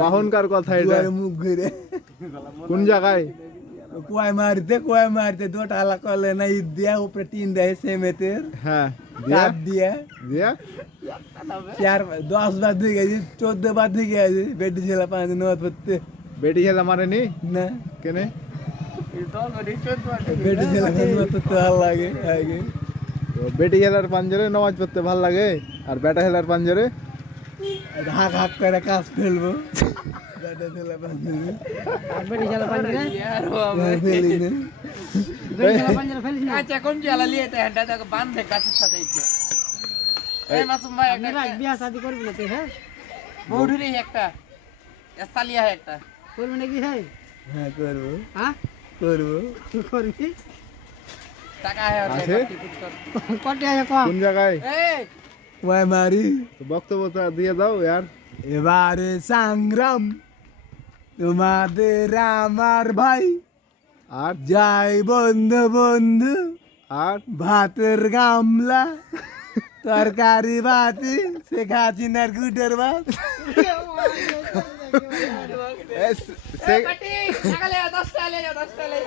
বাহনকার কথা এটা মুখ ঘুরে কোন জায়গায় কুয়ায় মারতে দুটা আলা করলে না ঈদ দিয়া উপরে টিন দেয় সেমেতের হ্যাঁ কাঠ দিয়া দিয়া 10 বার দিয়ে গেছি 14 বার দিয়ে গেছি বেটি ছেলে 5 দিন পড়তে বেটি খেলা মারেনি না কেনে বেটি ছেলে পড়তে ভালো লাগে আগে তো বেটি খেলার পাঞ্জরে নামাজ পড়তে ভালো লাগে আর বেটা খেলার পাঞ্জরে হাক হাক করে কাজ ফেলবো বেটা ছেলে পাঞ্জরে বেটি খেলা পাঞ্জরে ফেলি না বেটি খেলা পাঞ্জরে ফেলিস না আচ্ছা কোন জ্বালা লিয়ে তে হ্যান্ডা দাও বাঁধে গাছের সাথে ইচ্ছে এই মাসুম ভাই একটা মেরা বিয়া শাদি করবি না তুই হ্যাঁ বউঢুরি একটা সালিয়া একটা করবি নাকি হ্যাঁ হ্যাঁ করবো হ্যাঁ করবো তুই করবি টাকা है আছে? কত আছে কম কোন জায়গায় এই কুয়ায় মারি তো বক্তব্যটা দিয়ে দাও यार এবারে সংগ্রাম তোমাদের আমার ভাই আর যাই বন্ধু বন্ধু আর ভাতের গামলা তরকারি বাতি সে হাসিনার গুটের ভাত সে পাটি টাকা লে 10 টাকা লে 10 টাকা লে